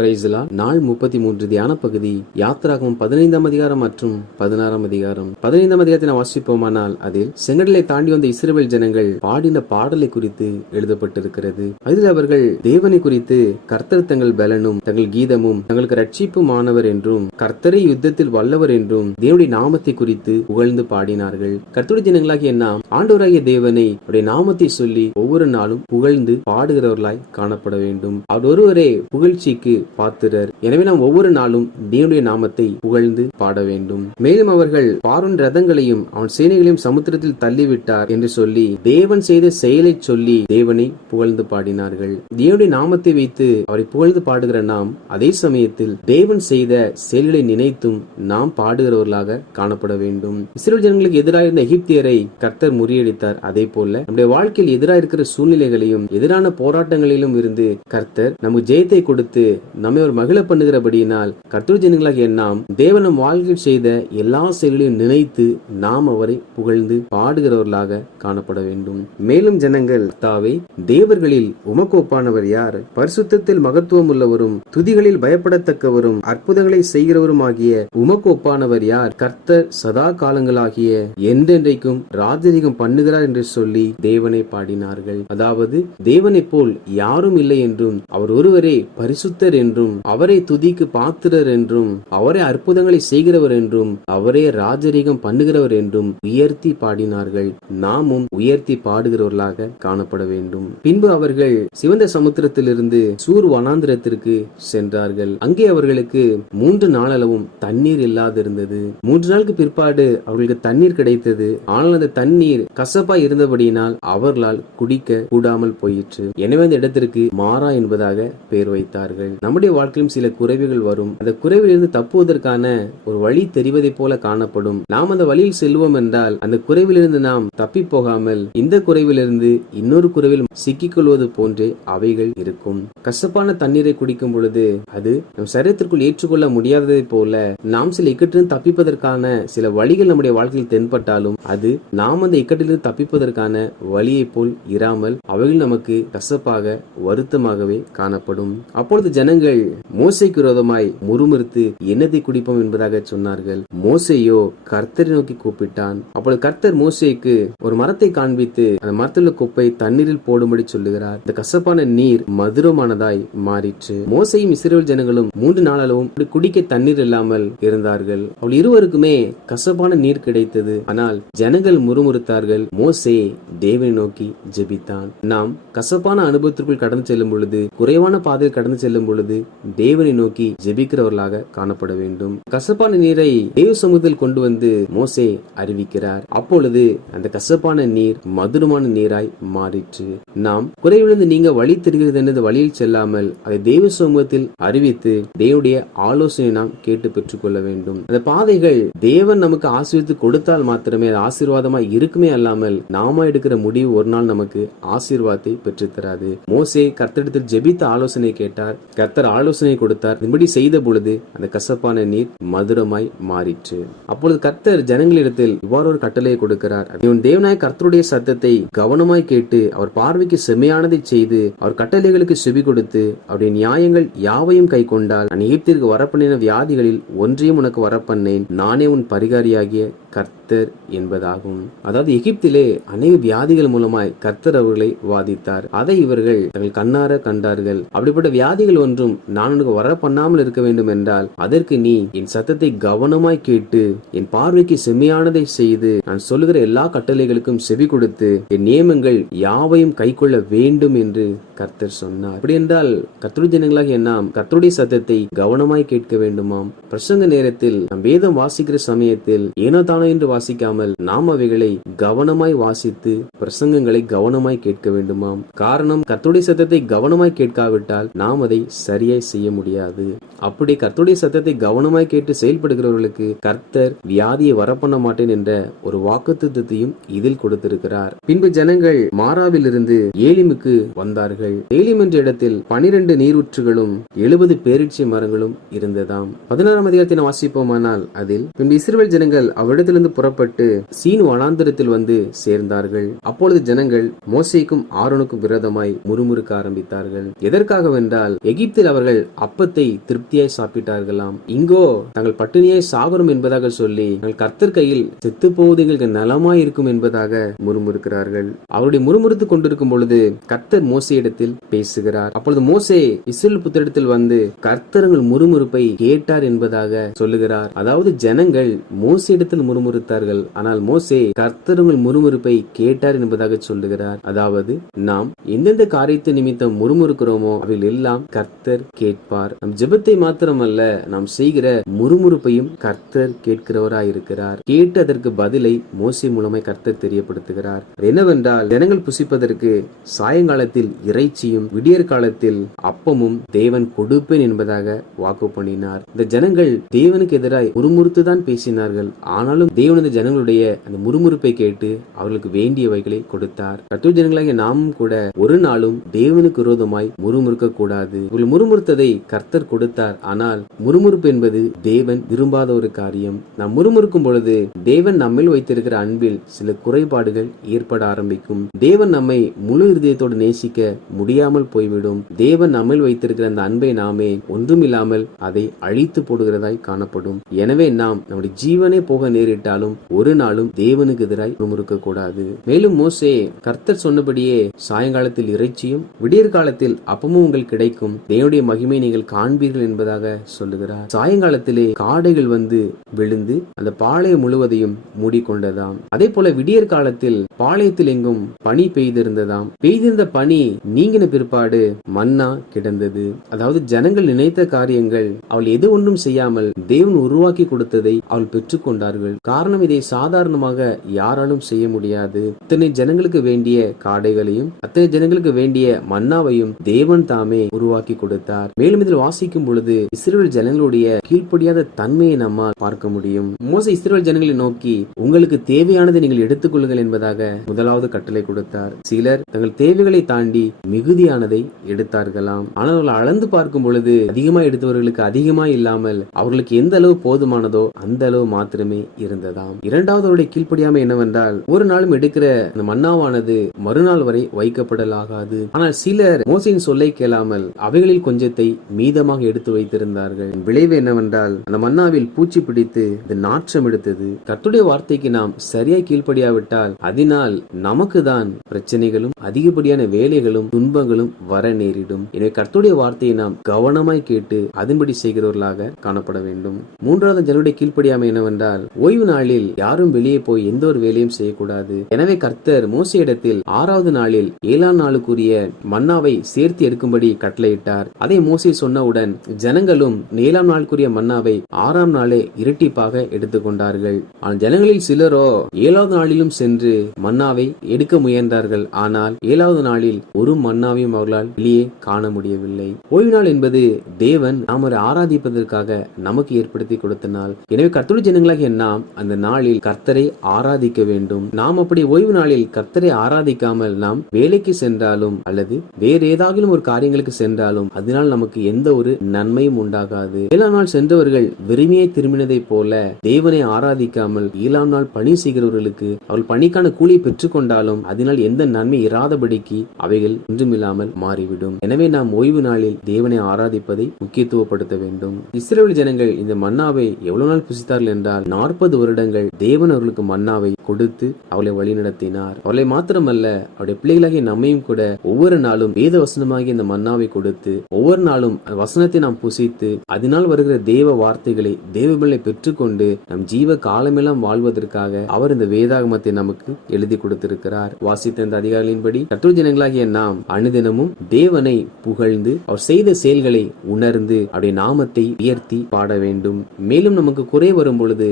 நாள் 33 தியான பகுதி யாத்திராகமம் 15ஆம் அதிகாரம் மற்றும் 16ஆம் அதிகாரம். 15ஆம் அதிகாரத்தை வாசிப்போமானால் அதில் செங்கடலை தாண்டி வந்த இஸ்ரவேல் ஜனங்கள் பாடின பாடலை குறித்து எழுதப்பட்டிருக்கிறது. அதில் அவர்கள் தேவனை குறித்து கர்த்தர் தங்கள் பலனும் தங்கள் கீதமும் தங்களுக்கு ரட்சிப்புமானவர் என்றும் கர்த்தரை யுத்தத்தில் வல்லவர் என்றும் தேவனுடைய நாமத்தை குறித்து புகழ்ந்து பாடினார்கள். கர்த்தருடைய ஜனங்களாகிய நாம் ஆண்டவராகிய தேவனை அவருடைய நாமத்தை சொல்லி ஒவ்வொரு நாளும் புகழ்ந்து பாடுகிறவர்களாய் காணப்பட வேண்டும். அவர் ஒருவரே புகழ்ச்சிக்கு பாத்திரர். எனவே நாம் ஒவ்வொரு நாளும் தேவனுடைய நாமத்தை புகழ்ந்து பாட வேண்டும். மேலும் அவர்கள் பார்வோன் ரதங்களையும் அவன் சேனைகளையும் சமுத்திரத்தில் தள்ளிவிட்டார் என்று சொல்லி தேவன் செய்த செயலை சொல்லி தேவனை புகழ்ந்து பாடினார்கள். தேவனுடைய நாமத்தை வைத்து அவரை புகழ்ந்து பாடுகிற நாம் அதே சமயத்தில் தேவன் செய்த செயல்களை நினைத்தும் நாம் பாடுகிறவர்களாக காணப்பட வேண்டும். இஸ்ரவேல் ஜனங்களுக்கு எதிராக இருந்த எகிப்தியரை கர்த்தர் முறியடித்தார். அதே போல நம்முடைய வாழ்க்கையில் எதிராக இருக்கிற சூழ்நிலைகளையும் எதிரான போராட்டங்களிலும் இருந்து கர்த்தர் நமக்கு ஜெயத்தை கொடுத்து நம்மை ஒரு மகிழ பண்ணுகிறபடியினால் கர்த்தருடைய ஜனங்களாகிய நாம் தேவன் நம் வாழ்க்கையில் செய்த எல்லா செயல்களையும் நினைத்து நாம் அவரை புகழ்ந்து பாடுகிறவர்களாக காணப்பட வேண்டும். மேலும் ஜனங்கள் தாவே தேவர்களில் உமக்கு ஒப்பானவர் யார்? பரிசுத்தத்தில் மகத்துவம் உள்ளவரும் துதிகளில் பயப்படத்தக்கவரும் அற்புதங்களை செய்கிறவரும் ஆகிய உமக்கு ஒப்பானவர் யார்? கர்த்தர் சதா காலங்களாகிய என்றென்றைக்கும் ராஜரீகம் பண்ணுகிறார் என்று சொல்லி தேவனை பாடினார்கள். அதாவது தேவனை போல் யாரும் இல்லை என்றும் அவர் ஒருவரே பரிசுத்தர் என்றும் அவரை துதிக்கு பாத்திரர் என்றும் அவரே அற்புதங்களை செய்கிறவர் என்றும் அவரே ராஜரீகம் பண்ணுகிறவர் என்றும் உயர்த்தி பாடினார்கள். நாமும் உயர்த்தி பாடுகிறவர்களாக காணப்பட வேண்டும். பின்பு அவர்கள் சிவந்த சமுத்திரத்திலிருந்து சூர் வனாந்திரத்திற்கு சென்றார்கள். அங்கே அவர்களுக்கு 3 நாளளவும் தண்ணீர் இல்லாதிருந்தது. 3 நாளுக்கு பிற்பாடு அவர்களுக்கு தண்ணீர் கிடைத்தது. ஆனால் அந்த தண்ணீர் கசப்பா இருந்தபடியினால் அவர்களால் குடிக்க கூடாமல் போயிற்று. எனவே அந்த இடத்திற்கு மாறா என்பதாக பெயர் வைத்தார்கள். நம்முடைய வாழ்க்கையிலும் சில குறைவுகள் வரும். அந்த குறைவிலிருந்து தப்புவதற்கான ஒரு வழி தெரிவதை போல காணப்படும். நாம் அந்த வழியில் செல்வோம் என்றால் அந்த குறைவிலிருந்து நாம் தப்பி போகாமல் இந்த குறைவிலிருந்து இன்னொரு குறைவில் சிக்கிக் கொள்வது போன்றே அவைகள் இருக்கும். கசப்பான தண்ணீரை குடிக்கும் பொழுது அது நம் சரீரத்திற்குள் ஏற்றுக்கொள்ள முடியாததை போல நாம் சில இக்கட்டிலிருந்து தப்பிப்பதற்கான சில வழிகள் நம்முடைய வாழ்க்கையில் தென்பட்டாலும் அது நாம் அந்த இக்கட்டிலிருந்து தப்பிப்பதற்கான வழியை போல் இராமல் அவைகள் நமக்கு கசப்பாக வருத்தமாகவே காணப்படும். அப்பொழுது ஜனங்கள் மோசேக்கு விரோதமாய் முறுமுறுத்து என்னதை குடிப்போம் என்பதாக சொன்னார்கள். மோசேயோ கர்த்தரை நோக்கி கூப்பிட்டான். அப்பொழுது கர்த்தர் மோசேக்கு ஒரு மரத்தை காண்பித்து அந்த மரத்தில் குப்பை தண்ணீரில் போடும்படி சொல்லுகிறார். இந்த கசப்பான நீர் மதுரமானதாய் மாறிற்று. மோசேயும் இஸ்ரவேல் ஜனங்களும் 3 நாளளவும் குடிக்க தண்ணீர் இல்லாமல் இருந்தார்கள். அவள் இருவருக்குமே கசப்பான நீர் கிடைத்தது. ஆனால் ஜனங்கள் முறுமுறுத்தார்கள். மோசே தேவனை நோக்கி ஜெபித்தான். நாம் கசப்பான அனுபவத்திற்குள் கடந்து செல்லும் பொழுது குறைவான பாதையில் கடந்து செல்லும் பொழுது தேவனை நோக்கி ஜெபிக்கிறவர்களாக காணப்பட வேண்டும். கசப்பான நீரை தேவ சமூகத்தில் கொண்டு வந்து மோசே அறிவிக்கிறார். அப்பொழுது அந்த கசப்பான நீர் மதுரமான நீராய் மாறிற்று. நாம் குறைவிலிருந்து நீங்க வழி தெரிகிறது என்று வழியில் செல்லாமல் அதை தேவ சமூகத்தில் அறிவித்து தேவனுடைய ஆலோசனை நாம் கேட்டு பெற்றுக் கொள்ள வேண்டும். அந்த பாதைகள் தேவன் நமக்கு ஆசீர்வதித்து கொடுத்தால் மாத்திரமே அது ஆசீர்வாதமாய் இருக்குமே அல்லாமல் நாம எடுக்கிற முடிவு ஒரு நாள் நமக்கு ஆசீர்வாதத்தை பெற்றுத்தராது. மோசே கர்த்தரிடத்தில் ஜெபித்த ஆலோசனை கேட்டார். கர்த்தர் ஆலோசனை கொடுத்தார். இப்படி செய்த பொழுது அந்த கசப்பான நீர் மதுரமாய் மாறிற்று. அப்பொழுது கர்த்தர் ஜனங்களிடத்தில் இவ்வாறு ஒரு கட்டளையை கொடுக்கிறார். இவன் தேவனாய் கர்த்தருடைய சத்தத்தை கவனமாய் கேட்டு அவர் பார்வைக்கு செம்மையானதை செய்து அவர் கட்டளைகளுக்கு செவி கொடுத்து அவருடைய நியாயங்கள் யாவையும் கை கொண்டால் நான் எகிப்திற்கு வரப்பண்ணின வியாதிகளில் ஒன்றையும் உனக்கு வரப்பண்ணேன். நானே உன் பரிகாரியாகிய கர்த்தர் என்பதாகும். அதாவது எகிப்திலே அநேக வியாதிகள் மூலமாய் கர்த்தர் அவர்களை வாதித்தார். அதை இவர்கள் தங்கள் கண்ணார கண்டார்கள். அப்படிப்பட்ட வியாதிகள் ஒன்றும் நான் உனக்கு வர பண்ணாமல் இருக்க வேண்டும் என்றால் அதற்கு நீ என் சத்தத்தை கவனமாய் கேட்டு என் பார்வைக்கு செம்மையானதை செய்து நான் சொல்லுகிற எல்லா கட்டளைகளுக்கும் செவி கொடுத்து என் நியமங்கள் யாவையும் கை கொள்ள வேண்டும் என்று கர்த்தர் சொன்னார். அப்படி என்றால் கர்த்தருடைய ஜனங்களாகிய நாம் கர்த்தருடைய சத்தத்தை கவனமாய் கேட்க வேண்டுமாம். பிரசங்க நேரத்தில் நாம் வேதம் வாசிக்கிற சமயத்தில் ஏனோ தானோ என்று வாசிக்காமல் நாம் அவைகளை கவனமாய் வாசித்து பிரசங்கங்களை கவனமாய் கேட்க வேண்டுமாம். காரணம் கர்த்தருடைய சத்தத்தை கவனமாய் கேட்காவிட்டால் நாம் அதை சரியாய் செய்ய முடியாது. அப்படி கர்த்தருடைய சத்தத்தை கவனமாய் கேட்டு செயல்படுகிறவர்களுக்கு கர்த்தர் வியாதியை வரப்பண்ண மாட்டேன் என்ற ஒரு வாக்குத்தத்தத்தையும் இதில் கொடுத்திருக்கிறார். பின்பு ஜனங்கள் மாராவில் இருந்து ஏலிமுக்கு வந்தார்கள். ஏலிம் என்ற இடத்தில் 12 நீரூற்றுகளும் 70 பேரீட்சை மரங்களும் இருந்ததாம். 16ஆம் அதிகாரத்தை வாசிப்போமானால் அதில் பின்பு இஸ்ரவேல் ஜனங்கள் அவ்விடத்திலிருந்து புறப்பட்டு சீன் வனாந்திரத்தில் வந்து சேர்ந்தார்கள். அப்பொழுது ஜனங்கள் மோசேக்கும் ஆரோனுக்கும் விரோதமாய் முறுமுறுக்க ஆரம்பித்தார்கள். எதற்காகவென்றால் எகிப்தில் அந்நாளில் அவர்கள் அப்பத்தை திருப்தியாய் சாப்பிட்டார்களாம். இங்கோ தங்கள் பட்டினியாய் சாகரும் என்பதாக சொல்லி கர்த்தர் கையில் செத்து போவது எங்களுக்கு நலமாய் இருக்கும் என்பதாக முறுமுறுக்கிறார்கள். அவருடைய முறுமுறுத்துக் கொண்டிருக்கும் பொழுது கர்த்தர் மோசேயிடத்தில் பேசுகிறார். அப்பொழுது மோசே இஸ்ரவேல் புத்திரத்தில் வந்து கர்த்தர் முறுமுறுப்பை கேட்டார் என்பதாக சொல்லுகிறார். அதாவது ஜனங்கள் மோசேயிடத்தில் முறுமுறுத்தார்கள், ஆனால் மோசே கர்த்தர் முறுமுறுப்பை கேட்டார் என்பதாக சொல்லுகிறார். அதாவது நாம் எந்தெந்த காரியத்தை நிமித்தம் முறுமுறுக்கிறோமோ அவைகள் எல்லாம் கர்த்தர் கேட்பார். நம் ஜெபத்தை மாத்திரமல்ல, நாம் செய்கிற முறுமுறுப்பையும் கர்த்தர் கேட்கிறவராயிருக்கிறார். கேட்டு அதற்கு பதிலை மோசே மூலமாய் கர்த்தர் தெரியப்படுத்துகிறார். என்னவென்றால், ஜனங்கள் புசிப்பதற்கு சாயங்காலத்தில் இறைச்சியும் விடியற் காலத்தில் அப்பமும் தேவன் கொடுப்பேன் என்பதாக வாக்கு பண்ணினார். இந்த ஜனங்கள் தேவனுக்கு எதிராய் முறுமுறுத்துதான் பேசினார்கள். ஆனாலும் தேவன் இந்த ஜனங்களுடைய அந்த முறுமுறுப்பை கேட்டு அவர்களுக்கு வேண்டியவைகளை கொடுத்தார். கர்த்தருடைய ஜனங்களாகிய நாமும் கூட ஒரு நாளும் தேவனுக்கு விரோதமாய் முறுமுறுக்க கூடாது. இவர்கள் முறுமுறுத்ததை கர்த்தர் கொடுத்தார். ஆனால் முறுமுறுப்பு என்பது தேவன் விரும்பாத ஒரு காரியம். நாம் முறுமுறுக்கும் பொழுது தேவன் நம்மில் வைத்திருக்கிற அன்பில் சில குறைபாடுகள் ஏற்பட ஆரம்பிக்கும். தேவன் நம்மை முழு இருதயத்தோடு நேசிக்க முடியாமல் போய்விடும். தேவன் நம்மில் வைத்திருக்கிற அந்த அன்பை நாமே ஒன்றுமில்லாமல் அதை அழித்து போடுகிறதாய் காணப்படும். எனவே நாம் நம்முடைய ஜீவனே போக நேரிட்டாலும் ஒரு நாளும் தேவனுக்கு எதிராய் முறுமுறுக்க கூடாது. மேலும் மோசே கர்த்தர் சொன்னபடியே சாயங்காலத்தில் இறைச்சியும் விடியற் காலத்தில் அப்பமும் உங்களுக்கு கிடைக்கும், தேவனுடைய மகிமை நீங்கள் காண்பீர்கள் என்பதாக சொல்லுகிறார். சாயங்காலத்திலே காடைகள் வந்து விழுந்து அந்த பாளையம் முழுவதையும் மூடிக்கொண்டதாம். அதே போல விடியற் காலத்தில் பாளையத்தில் எங்கும் பனி பெய்திருந்ததாம். பெய்திருந்த பனி நீங்கின பிற்பாடு மன்னா கிடந்தது. அதாவது ஜனங்கள் நினைத்த காரியங்கள் அவள் எது ஒன்றும் செய்யாமல் தேவன் உருவாக்கி கொடுத்ததை அவள் பெற்றுக்கொண்டார்கள். காரணம், இதை சாதாரணமாக யாராலும் செய்ய முடியாது. இத்தனை ஜனங்களுக்கு வேண்டிய காடைகளையும் அத்தனை ஜனங்களுக்கு வேண்டிய மன்னாவையும் தேவன் தாமே உருவாக்கி கொடுத்தார். மேலும் இதில் வாசிக்கும் பொழுது இஸ்ரவேல் ஜனங்களுடைய கீழ்ப்படியாத தன்மையை நம்மால் பார்க்க முடியும். மோசே இஸ்ரவேல் ஜனங்களை நோக்கி உங்களுக்கு தேவையானதை நீங்கள் எடுத்துக்கொள்ளுங்கள் என்பதாக முதலாவது கட்டளை கொடுத்தார். சிலர் தங்கள் தேவைகளை தாண்டி மிகுதியானதை எடுத்தார்களாம். ஆனால் அவர்கள் அளந்து பார்க்கும் பொழுது அதிகமாக எடுத்தவர்களுக்கு அதிகமாக இல்லாமல் அவர்களுக்கு எந்த அளவு போதுமானதோ அந்த அளவு மாத்திரமே இருந்ததாம். இரண்டாவது அவருடைய கீழ்ப்படியாமை என்னவென்றால், ஒரு நாளும் எடுக்கிற அந்த மன்னாவானது மறுநாள் வரை வைக்கப்படலாகாது. ஆனால் சிலர் மோசேயின் சொல்லை கேளாமல் அவைகளில் கொஞ்சத்தை மீதமாக எடுத்து வைத்திருந்தார்கள். விளைவு என்னவென்றால், அந்த மன்னாவில் பூச்சி பிடித்து நாற்றம் எடுத்தது. கர்த்தருடைய வார்த்தைக்கு நாம் சரியாய் கீழ்ப்படியாவிட்டால் அதனால் நமக்கு தான் பிரச்சனைகளும் அதிகப்படியான வேலைகளும் துன்பங்களும் வர நேரிடும். எனவே கர்த்தருடைய வார்த்தையை நாம் கவனமாய் கேட்டு அதன்படி செய்கிறவர்களாக காணப்பட வேண்டும். மூன்றாவது ஜனங்களுடைய கீழ்ப்படியாமை என்னவென்றால், ஓய்வு நாளில் யாரும் வெளியே போய் எந்த ஒரு வேலையும் செய்யக்கூடாது. எனவே கர்த்தர் மோசேயிடத்தில் 6வது நாளில் 7ஆம் நாளுக்குரிய மன்னாவை சேர்த்து எடுக்கும்படி கட்டளையிட்டார். அதை மோசே சொன்னவுடன் ஜனங்களும் 7ஆம் நாளுக்குரிய மன்னாவை 6ஆம் நாளே இரட்டிப்பாக எடுத்துக்கொண்டார்கள். ஆனால் ஜனங்களில் சிலரோ 7வது நாளிலும் சென்று மன்னாவை எடுக்க முயன்றார்கள். ஆனால் 7வது நாளில் ஒரு மன்னாவையும் அவர்களால் வெளியே காண முடியவில்லை. ஓய்வு நாள் என்பது தேவன் நாம் ஆராதிப்பதற்காக நமக்கு ஏற்படுத்தி கொடுத்த நாள். எனவே கர்த்தருடைய ஜனங்களாகிய நாம் அந்த நாளில் கர்த்தரை ஆராதிக்க வேண்டும். நாம் அப்படி ஓய்வு நாளில் கர்த்தரை ஆராதிக்காமல் நாம் வேலைக்கு சென்றாலும் அல்லது வேறு ஏதாவது ஒரு காரியங்களுக்கு சென்றாலும் அதனால் நமக்கு எந்த ஒரு நன்மையும் உண்டாகாது. 7ஆம் நாள் சென்றவர்கள் வெறுமையை திரும்பினதை போல தேவனை ஆராதிக்காமல் 7ஆம் நாள் பணி செய்கிறவர்களுக்கு அவர்கள் பணிக்கான கூலியை பெற்றுக் கொண்டாலும் அதனால் எந்த நன்மை இராதபடிக்கு அவைகள் ஒன்றுமில்லாமல் மாறிவிடும். எனவே நாம் ஓய்வு நாளில் தேவனை ஆராதிப்பதை முக்கியத்துவப்படுத்த வேண்டும். இஸ்ரவேல் ஜனங்கள் இந்த மன்னாவை எவ்வளவு நாள் புசித்தார்கள் என்றால் 40 வருடங்கள் தேவன் அவர்களுக்கு மன்னாவை கொடுத்து அவளை வழிநடத்தினார். அவளை மாத்திரமல்ல, அவருடைய பிள்ளைகளாகிய நம்மையும் கூட ஒவ்வொரு நாளும் வேத வசனமாகிய இந்த மன்னாவை கொடுத்து ஒவ்வொரு நாளும் வசனத்தை நாம் புசித்து அதனால் வருகிற தேவ வார்த்தைகளை தேவபலனை பெற்றுக்கொண்டு நம் ஜீவ காலமெல்லாம் வாழ்வதற்காக அவர் இந்த வேதாகமத்தை நமக்கு எழுதி கொடுத்திருக்கிறார். வாசித்த இந்த அதிகாரிகளின்படி கர்த்தருடைய ஜனங்களாகிய நாம் அனுதினமும் தேவனை புகழ்ந்து அவர் செய்த செயல்களை உணர்ந்து அவருடைய நாமத்தை உயர்த்தி பாட வேண்டும். மேலும் நமக்கு குறை வரும் பொழுது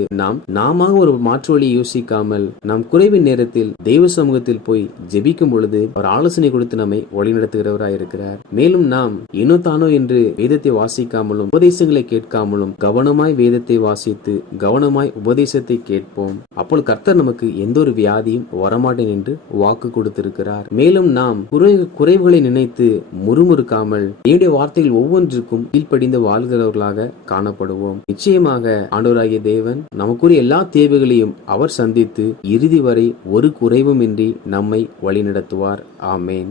நாம ஒரு மாற்று வழியை யோசிக்காமல் நாம் குறைவின் நேரத்தில் தெய்வ சமூகத்தில் போய் ஜெபிக்கும் பொழுது அவர் ஆலோசனை கொடுத்து நம்மை வழிநடத்துகிறவராய் இருக்கிறார். மேலும் நாம் ஏனோ தானோ என்று வேதத்தை வாசிக்காமலும் உபதேசங்களை கேட்காமலும் கவனமாய் வேதத்தை வாசித்து கவனமாய் உபதேசத்தை கேட்போம். அப்போது கர்த்தர் நமக்கு எந்த ஒரு வியாதியும் வரமாட்டேன் என்று வாக்கு கொடுத்திருக்கிறார். மேலும் நாம் குறைவுகளை நினைத்து முறுமுறுக்காமல் என்னுடைய வார்த்தைகள் ஒவ்வொன்றுக்கும் கீழ்ப்படிந்து வாழ்கிறவர்களாக காணப்படுவோம். நிச்சயமாக ஆண்டவராகிய தேவன் நமக்குரிய எல்லா தேவைகளையும் அவர் சந்தித்து இறுதி வரை ஒரு குறைவும் இன்றி நம்மை வழிநடத்துவார். ஆமேன்.